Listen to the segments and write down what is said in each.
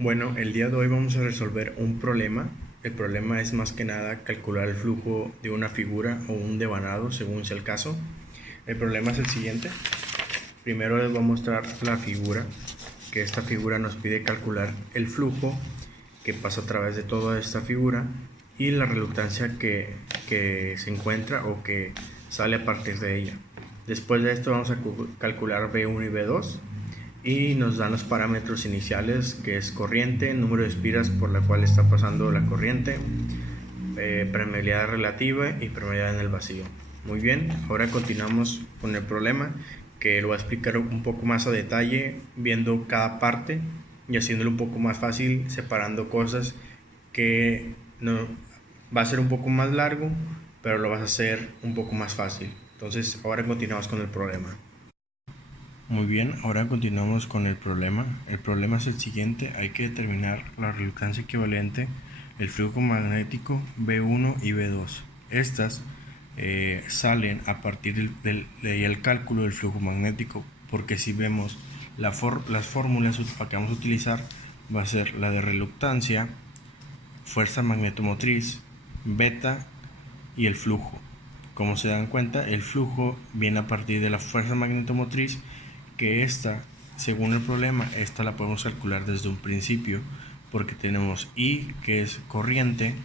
Bueno, el día de hoy vamos a resolver un problema. El problema es más que nada calcular el flujo de una figura o un devanado, según sea el caso. El problema es el siguiente. Primero les voy a mostrar la figura, que esta figura nos pide calcular el flujo que pasa a través de toda esta figura y la reluctancia que se encuentra o que sale a partir de ella. Después de esto vamos a calcular B1 y B2 y nos dan los parámetros iniciales, que es corriente, número de espiras por la cual está pasando la corriente, permeabilidad relativa y permeabilidad en el vacío. Muy bien, ahora continuamos con el problema, que lo voy a explicar un poco más a detalle, viendo cada parte y haciéndolo un poco más fácil, separando cosas que no, va a ser un poco más largo, pero lo vas a hacer un poco más fácil. Entonces, ahora continuamos con el problema. Muy bien, ahora continuamos con el problema. El problema es el siguiente: hay que determinar la reluctancia equivalente, el flujo magnético B1 y B2. Estas salen a partir del cálculo del flujo magnético, porque si vemos las fórmulas que vamos a utilizar, va a ser la de reluctancia, fuerza magnetomotriz, beta y el flujo. Como se dan cuenta, el flujo viene a partir de la fuerza magnetomotriz, que esta, según el problema, esta la podemos calcular desde un principio, porque tenemos I, que es corriente,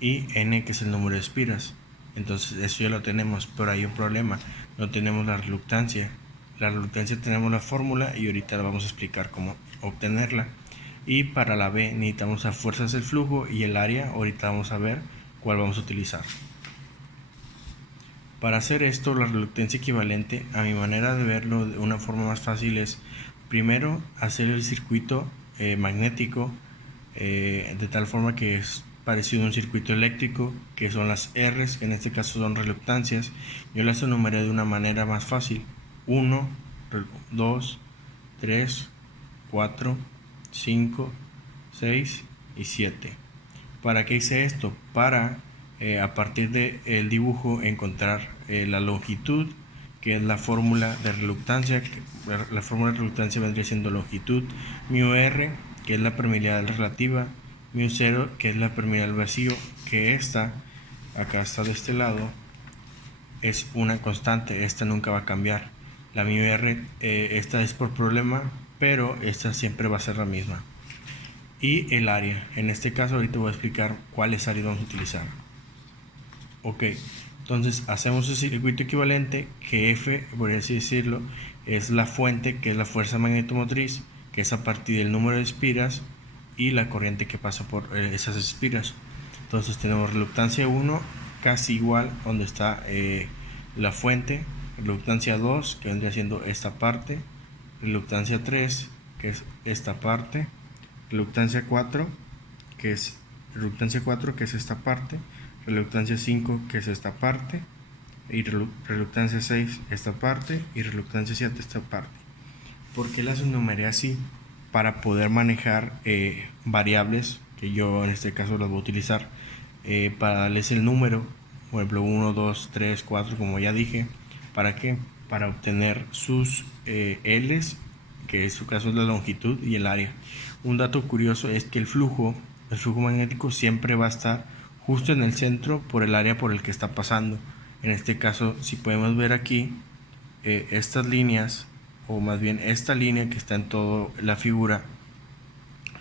y N, que es el número de espiras. Entonces eso ya lo tenemos, pero hay un problema: no tenemos la reluctancia. La reluctancia tenemos la fórmula y ahorita vamos a explicar cómo obtenerla. Y para la B necesitamos las fuerzas del flujo y el área. Ahorita vamos a ver cuál vamos a utilizar. Para hacer esto, la reluctancia equivalente, a mi manera de verlo de una forma más fácil, es primero hacer el circuito magnético de tal forma que es parecido a un circuito eléctrico, que son las R's, que en este caso son reluctancias. Yo las enumeré de una manera más fácil: 1, 2, 3, 4, 5, 6 y 7. ¿Para qué hice esto? Para a partir del dibujo encontrar la longitud, que es la fórmula de reluctancia. La fórmula de reluctancia vendría siendo longitud, μr, que es la permeabilidad relativa, μ0, que es la permeabilidad del vacío, que esta, acá está de este lado, es una constante, esta nunca va a cambiar. La μr, esta es por problema, pero esta siempre va a ser la misma. Y el área, en este caso ahorita voy a explicar cuáles áreas vamos a utilizar. Ok, entonces hacemos el circuito equivalente, que F, por así decirlo, es la fuente, que es la fuerza magnetomotriz, que es a partir del número de espiras y la corriente que pasa por esas espiras. Entonces tenemos reluctancia 1 casi igual donde está la fuente, reluctancia 2, que vendría siendo esta parte, reluctancia 3, que es esta parte, reluctancia 4, que es esta parte, reluctancia 5, que es esta parte, y reluctancia 6, esta parte, y reluctancia 7, esta parte. ¿Por qué las enumeré así? Para poder manejar variables, que yo en este caso las voy a utilizar para darles el número, por ejemplo 1, 2, 3, 4, como ya dije. ¿Para qué? Para obtener sus L's, que en su caso es la longitud y el área. Un dato curioso es que el flujo magnético siempre va a estar justo en el centro por el área por el que está pasando. En este caso, si podemos ver aquí, estas líneas, o más bien esta línea que está en toda la figura,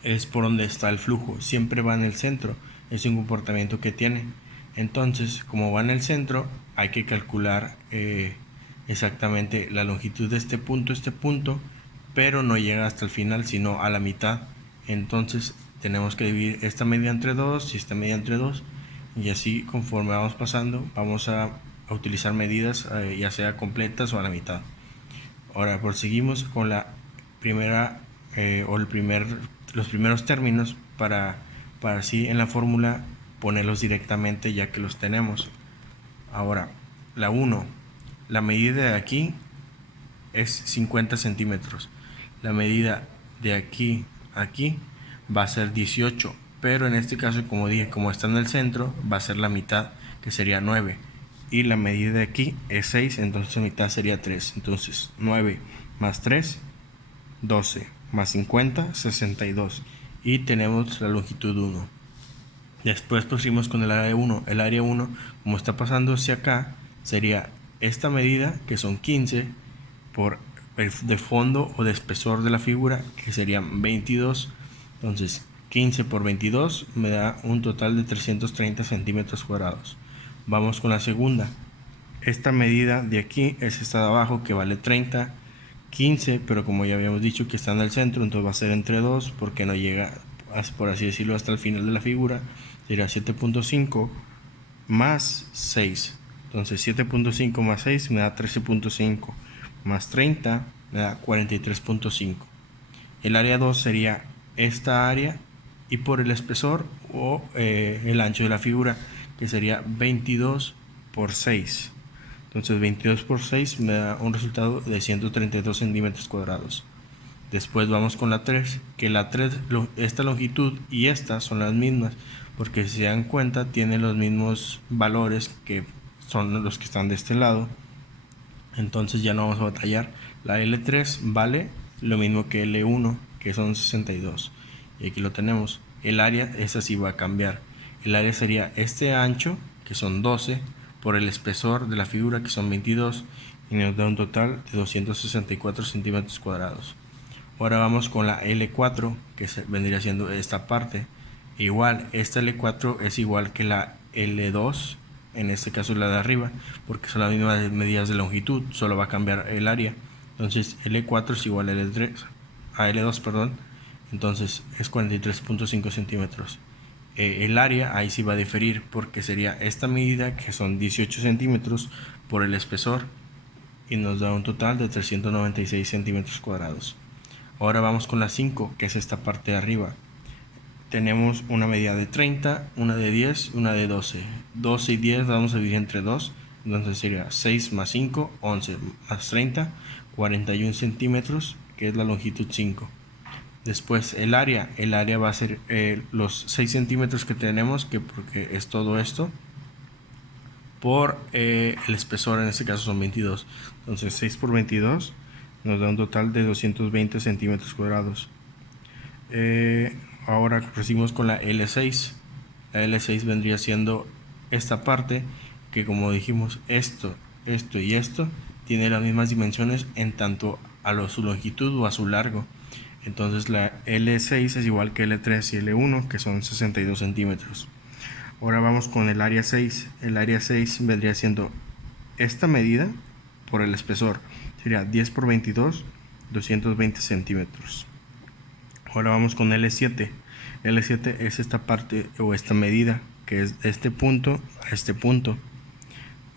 es por donde está el flujo, siempre va en el centro, es un comportamiento que tiene. Entonces, como va en el centro, hay que calcular exactamente la longitud de este punto, pero no llega hasta el final, sino a la mitad. Entonces tenemos que dividir esta medida entre 2 y esta medida entre 2, y así conforme vamos pasando vamos a utilizar medidas ya sea completas o a la mitad. Ahora proseguimos con la primera los primeros términos para así en la fórmula ponerlos directamente, ya que los tenemos. Ahora, la 1, la medida de aquí es 50 centímetros. La medida de aquí a aquí va a ser 18, pero en este caso, como dije, como está en el centro, va a ser la mitad, que sería 9. Y la medida de aquí es 6, entonces la mitad sería 3. Entonces 9 más 3, 12. más 50, 62. Y tenemos la longitud 1. Después proseguimos con el área 1. El área 1, como está pasando hacia acá, sería esta medida, que son 15, por el de fondo o de espesor de la figura, que serían 22. Entonces 15 por 22 me da un total de 330 centímetros cuadrados. Vamos con la segunda. Esta medida de aquí es esta de abajo, que vale 30. 15, pero como ya habíamos dicho que está en el centro, entonces va a ser entre 2 porque no llega, por así decirlo, hasta el final de la figura. Sería 7.5 más 6. Entonces 7.5 más 6 me da 13.5, más 30 me da 43.5. El área 2 sería esta área y por el espesor o el ancho de la figura, que sería 22 por 6. Entonces 22 por 6 me da un resultado de 132 centímetros cuadrados. Después vamos con la 3, que la 3, esta longitud y esta son las mismas, porque si se dan cuenta tienen los mismos valores que son los que están de este lado. Entonces ya no vamos a batallar. La L3 vale lo mismo que L1, que son 62. Y aquí lo tenemos. El área, esa sí va a cambiar. El área sería este ancho, que son 12, por el espesor de la figura, que son 22, y nos da un total de 264 centímetros cuadrados. Ahora vamos con la L4, que vendría siendo esta parte. Igual, esta L4 es igual que la L2, en este caso la de arriba, porque son las mismas medidas de longitud, solo va a cambiar el área. Entonces L4 es igual a L2, perdón. Entonces es 43.5 centímetros. El área ahí sí va a diferir, porque sería esta medida, que son 18 centímetros, por el espesor, y nos da un total de 396 centímetros cuadrados. Ahora vamos con la 5, que es esta parte de arriba. Tenemos una medida de 30, una de 10, una de 12. 12 y 10 vamos a dividir entre 2. Entonces sería 6 más 5, 11 más 30, 41 centímetros, que es la longitud 5. Después el área va a ser los 6 centímetros que tenemos, que porque es todo esto, por el espesor, en este caso son 22. Entonces 6 por 22 nos da un total de 220 centímetros cuadrados. Ahora proseguimos con la L6. La L6 vendría siendo esta parte, que como dijimos, esto y esto tiene las mismas dimensiones en tanto a su longitud o a su largo. Entonces la L6 es igual que L3 y L1, que son 62 centímetros. Ahora vamos con el área 6. El área 6 vendría siendo esta medida por el espesor. Sería 10 por 22, 220 centímetros. Ahora vamos con L7. L7 es esta parte o esta medida, que es de este punto a este punto.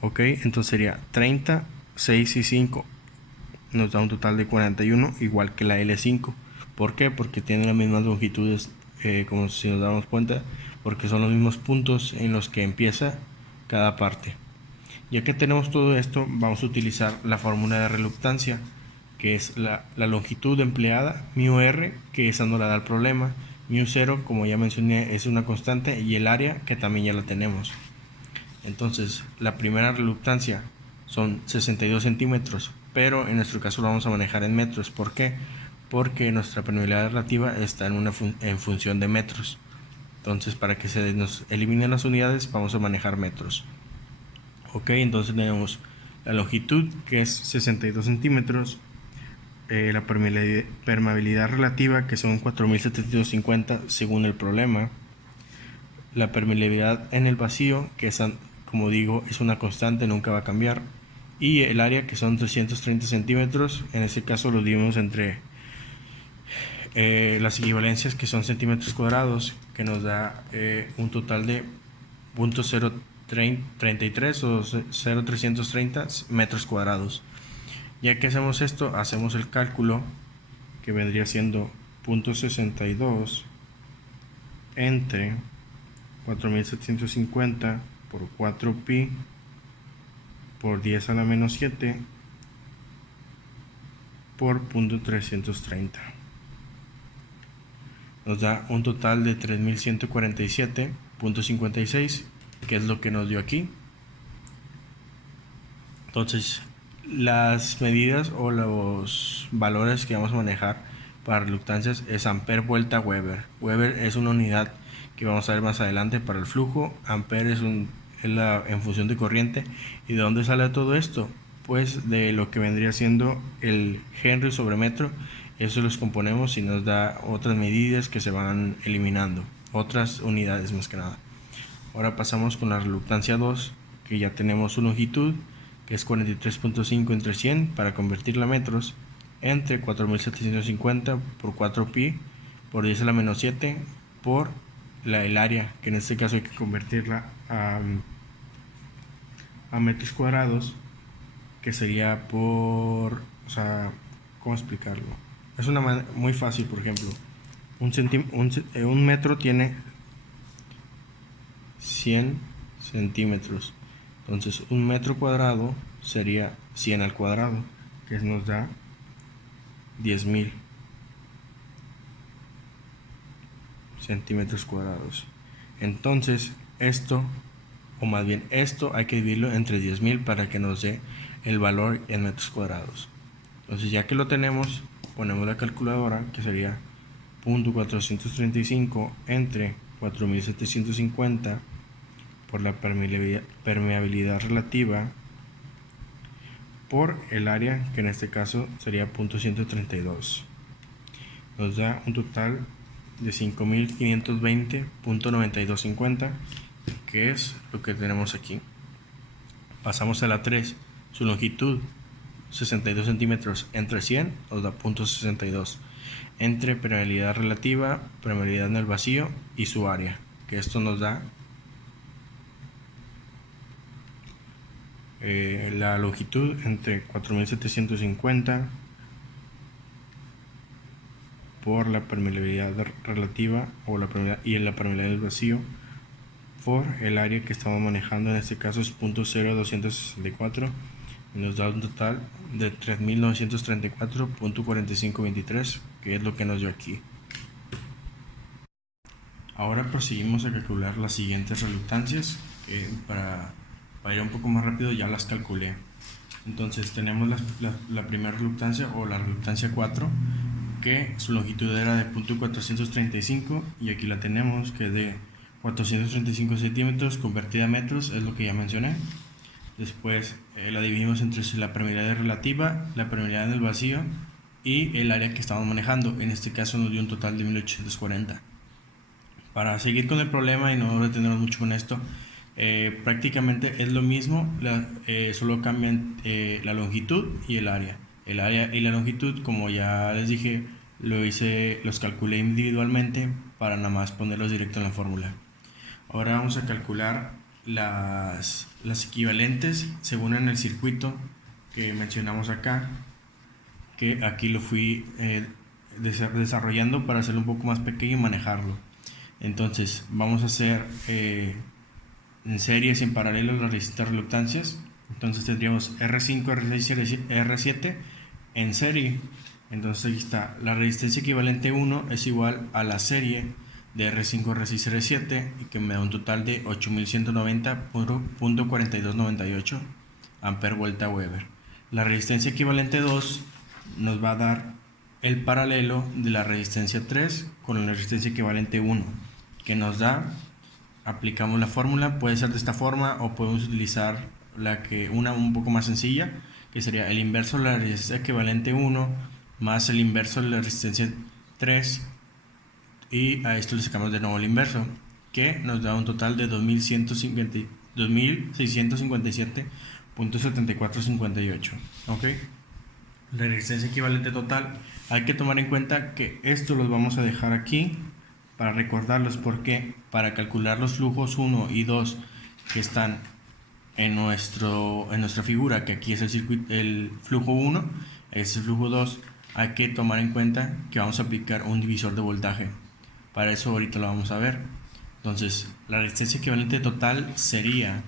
Ok, entonces sería 30, 6 y 5. Nos da un total de 41, igual que la L5. ¿Por qué? Porque tiene las mismas longitudes, como si nos damos cuenta, porque son los mismos puntos en los que empieza cada parte. Ya que tenemos todo esto, vamos a utilizar la fórmula de reluctancia, que es la longitud empleada, μr, que esa no la da el problema, μ0, como ya mencioné, es una constante, y el área, que también ya la tenemos. Entonces, la primera reluctancia son 62 centímetros, pero en nuestro caso lo vamos a manejar en metros. ¿Por qué? Porque nuestra permeabilidad relativa está en función de metros. Entonces, para que se nos eliminen las unidades, vamos a manejar metros. Ok, entonces tenemos la longitud, que es 62 centímetros, la permeabilidad relativa, que son 4750 según el problema, la permeabilidad en el vacío, que es, como digo, es una constante, nunca va a cambiar, y el área, que son 330 centímetros. En este caso lo dividimos entre las equivalencias, que son centímetros cuadrados, que nos da un total de 0.033 o 0.330 metros cuadrados. Ya que hacemos esto, hacemos el cálculo, que vendría siendo 0.62 entre 4750 por 4pi por 10 a la menos 7 por 0.330. Nos da un total de 3147.56, que es lo que nos dio aquí. Entonces, las medidas o los valores que vamos a manejar para reluctancias es ampere vuelta Weber. Weber es una unidad que vamos a ver más adelante para el flujo. Ampere es en función de corriente. ¿Y de dónde sale todo esto? Pues de lo que vendría siendo el Henry sobre metro. Eso los componemos y nos da otras medidas que se van eliminando, otras unidades más que nada. Ahora pasamos con la reluctancia 2, que ya tenemos su longitud, que es 43.5 entre 100 para convertirla a metros, entre 4750 por 4pi por 10 a la menos 7 por el área, que en este caso hay que convertirla a metros cuadrados, que sería por, o sea, ¿cómo explicarlo? Es una manera muy fácil. Por ejemplo, un metro tiene 100 centímetros. Entonces un metro cuadrado sería 100 al cuadrado, que nos da 10.000 centímetros cuadrados. Entonces esto, o más bien esto, hay que dividirlo entre 10.000 para que nos dé el valor en metros cuadrados. Entonces, ya que lo tenemos, ponemos la calculadora, que sería 0.435 entre 4750 por la permeabilidad relativa por el área, que en este caso sería 0.132. Nos da un total de 5.520.9250, que es lo que tenemos aquí. Pasamos a la 3, su longitud 62 centímetros entre 100 nos da 0.62 entre permeabilidad relativa, permeabilidad en el vacío y su área, que esto nos da la longitud entre 4750 por la permeabilidad relativa o la permeabilidad del vacío por el área que estamos manejando, en este caso es 0.0264, y nos da un total de 3.934.4523, que es lo que nos dio aquí. Ahora proseguimos a calcular las siguientes reluctancias, que para ir un poco más rápido ya las calculé. Entonces tenemos la primera reluctancia, o la reluctancia 4, que su longitud era de 0.435, y aquí la tenemos, que es de 435 centímetros convertida a metros, es lo que ya mencioné. Después la dividimos entre la permeabilidad relativa, la permeabilidad en el vacío y el área que estamos manejando. En este caso nos dio un total de 1840. Para seguir con el problema y no detenernos mucho con esto, prácticamente es lo mismo, solo cambian la longitud y el área. El área y la longitud, como ya les dije, los calculé individualmente para nada más ponerlos directo en la fórmula. Ahora vamos a calcular las equivalentes según en el circuito que mencionamos acá, que aquí lo fui desarrollando para hacerlo un poco más pequeño y manejarlo. Entonces vamos a hacer en series y en paralelo las distintas reluctancias. Entonces tendríamos R5, R6, R7 en serie. Entonces aquí está, la resistencia equivalente 1 es igual a la serie de R5, R6, R7, y que me da un total de 8190.4298 ampere vuelta Weber. La resistencia equivalente 2 nos va a dar el paralelo de la resistencia 3 con la resistencia equivalente 1, que nos da, aplicamos la fórmula, puede ser de esta forma o podemos utilizar una un poco más sencilla, que sería el inverso de la resistencia equivalente 1 más el inverso de la resistencia 3, y a esto le sacamos de nuevo el inverso, que nos da un total de 2657.7458. ¿ok? La resistencia equivalente total, hay que tomar en cuenta que esto los vamos a dejar aquí para recordarlos, porque para calcular los flujos 1 y 2 que están en nuestra figura, que aquí es el flujo 1, es el flujo 2, hay que tomar en cuenta que vamos a aplicar un divisor de voltaje. Para eso ahorita lo vamos a ver. Entonces la resistencia equivalente total sería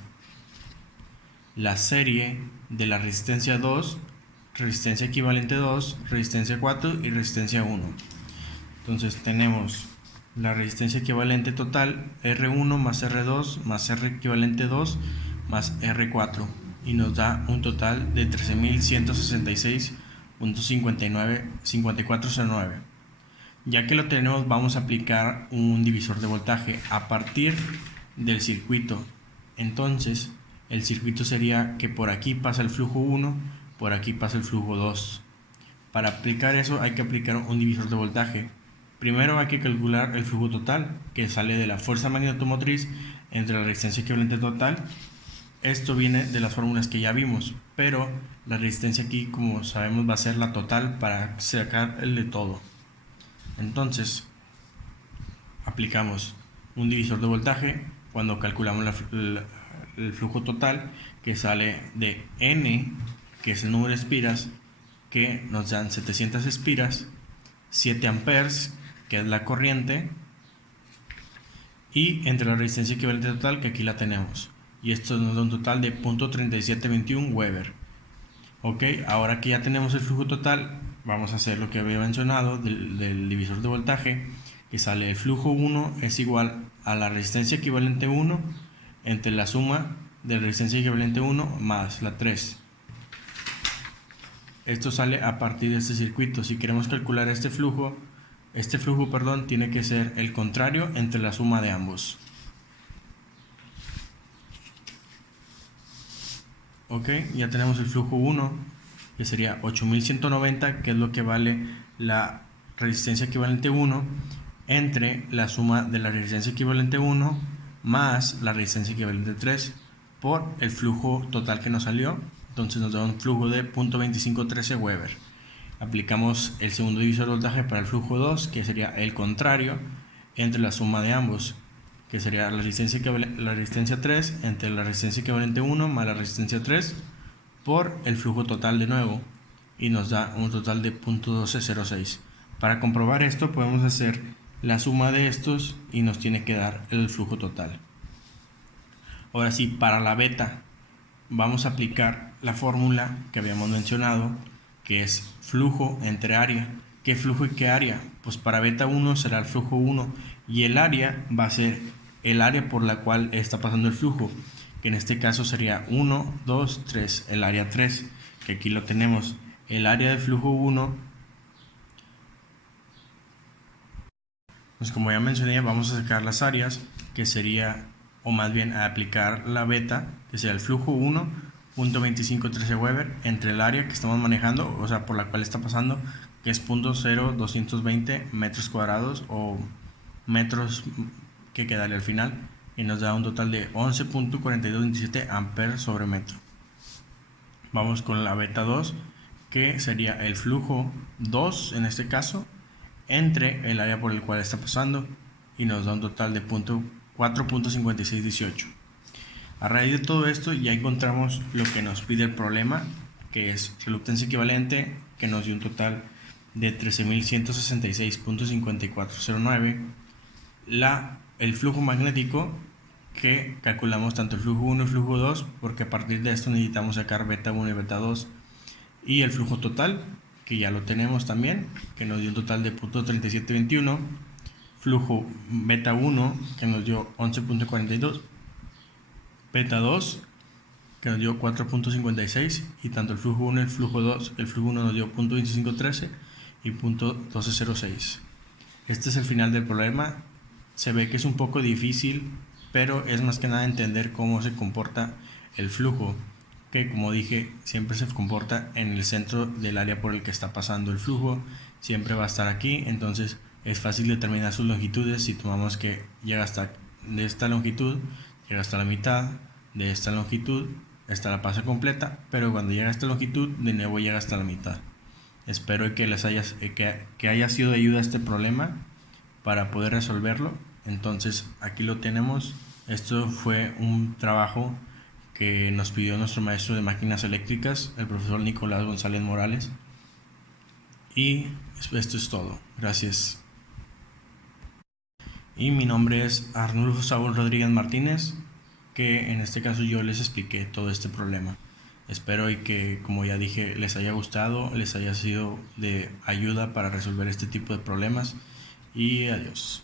la serie de la resistencia 2, resistencia equivalente 2, resistencia 4 y resistencia 1. Entonces tenemos la resistencia equivalente total R1 más R2 más R equivalente 2 más R4, y nos da un total de 13.166.5409. Ya que lo tenemos, vamos a aplicar un divisor de voltaje a partir del circuito. Entonces, el circuito sería que por aquí pasa el flujo 1, por aquí pasa el flujo 2. Para aplicar eso hay que aplicar un divisor de voltaje. Primero hay que calcular el flujo total, que sale de la fuerza magnetomotriz entre la resistencia equivalente total. Esto viene de las fórmulas que ya vimos, pero la resistencia aquí, como sabemos, va a ser la total para sacar el de todo. Entonces, aplicamos un divisor de voltaje cuando calculamos el flujo total, que sale de N, que es el número de espiras, que nos dan 700 espiras, 7 amperes, que es la corriente, y entre la resistencia equivalente total, que aquí la tenemos, y esto nos da un total de 0.3721 Weber. Ok, ahora que ya tenemos el flujo total, vamos a hacer lo que había mencionado del divisor de voltaje, que sale el flujo 1 es igual a la resistencia equivalente 1 entre la suma de la resistencia equivalente 1 más la 3. Esto sale a partir de este circuito. Si queremos calcular este flujo, tiene que ser el contrario entre la suma de ambos. Ok, ya tenemos el flujo 1, que sería 8190, que es lo que vale la resistencia equivalente 1 entre la suma de la resistencia equivalente 1 más la resistencia equivalente 3 por el flujo total que nos salió. Entonces nos da un flujo de 0.2513 Weber. Aplicamos el segundo divisor de voltaje para el flujo 2, que sería el contrario entre la suma de ambos, que sería la resistencia 3 entre la resistencia equivalente 1 más la resistencia 3 por el flujo total de nuevo, y nos da un total de 0.1206. Para comprobar esto podemos hacer la suma de estos y nos tiene que dar el flujo total. Ahora sí, para la beta vamos a aplicar la fórmula que habíamos mencionado, que es flujo entre área. ¿Qué flujo y qué área? Pues para beta 1 será el flujo 1 y el área va a ser el área por la cual está pasando el flujo, que en este caso sería 1, 2, 3, el área 3, que aquí lo tenemos. El área del flujo 1, pues como ya mencioné, vamos a sacar las áreas, que sería, o más bien a aplicar la beta, que sería el flujo 1, 0.2513 Weber, entre el área que estamos manejando, o sea, por la cual está pasando, que es 0.0220 metros cuadrados o metros que quedaría al final, y nos da un total de 11.4227 amperes sobre metro. Vamos con la beta 2, que sería el flujo 2 en este caso entre el área por el cual está pasando, y nos da un total de 4.5618. A raíz de todo esto ya encontramos lo que nos pide el problema, que es reluctancia equivalente, que nos dio un total de 13.166.5409, el flujo magnético, que calculamos tanto el flujo 1 y el flujo 2, porque a partir de esto necesitamos sacar beta 1 y beta 2, y el flujo total, que ya lo tenemos también, que nos dio un total de 0.3721, flujo beta 1, que nos dio 11.42, beta 2, que nos dio 4.56, y tanto el flujo 1 y el flujo 2, el flujo 1 nos dio 0.2513 y 0.1206. Este es el final del problema. Se ve que es un poco difícil, pero es más que nada entender cómo se comporta el flujo, que como dije, siempre se comporta en el centro del área por el que está pasando el flujo, siempre va a estar aquí. Entonces es fácil determinar sus longitudes si tomamos que llega hasta de esta longitud, llega hasta la mitad, de esta longitud, esta la pasa completa, pero cuando llega a esta longitud de nuevo llega hasta la mitad. Espero que que haya sido de ayuda este problema para poder resolverlo. Entonces aquí lo tenemos. Esto fue un trabajo que nos pidió nuestro maestro de máquinas eléctricas, el profesor Nicolás González Morales, y esto es todo. Gracias. Y mi nombre es Arnulfo Saúl Rodríguez Martínez, que en este caso yo les expliqué todo este problema. Espero y que, como ya dije, les haya gustado, les haya sido de ayuda para resolver este tipo de problemas, y adiós.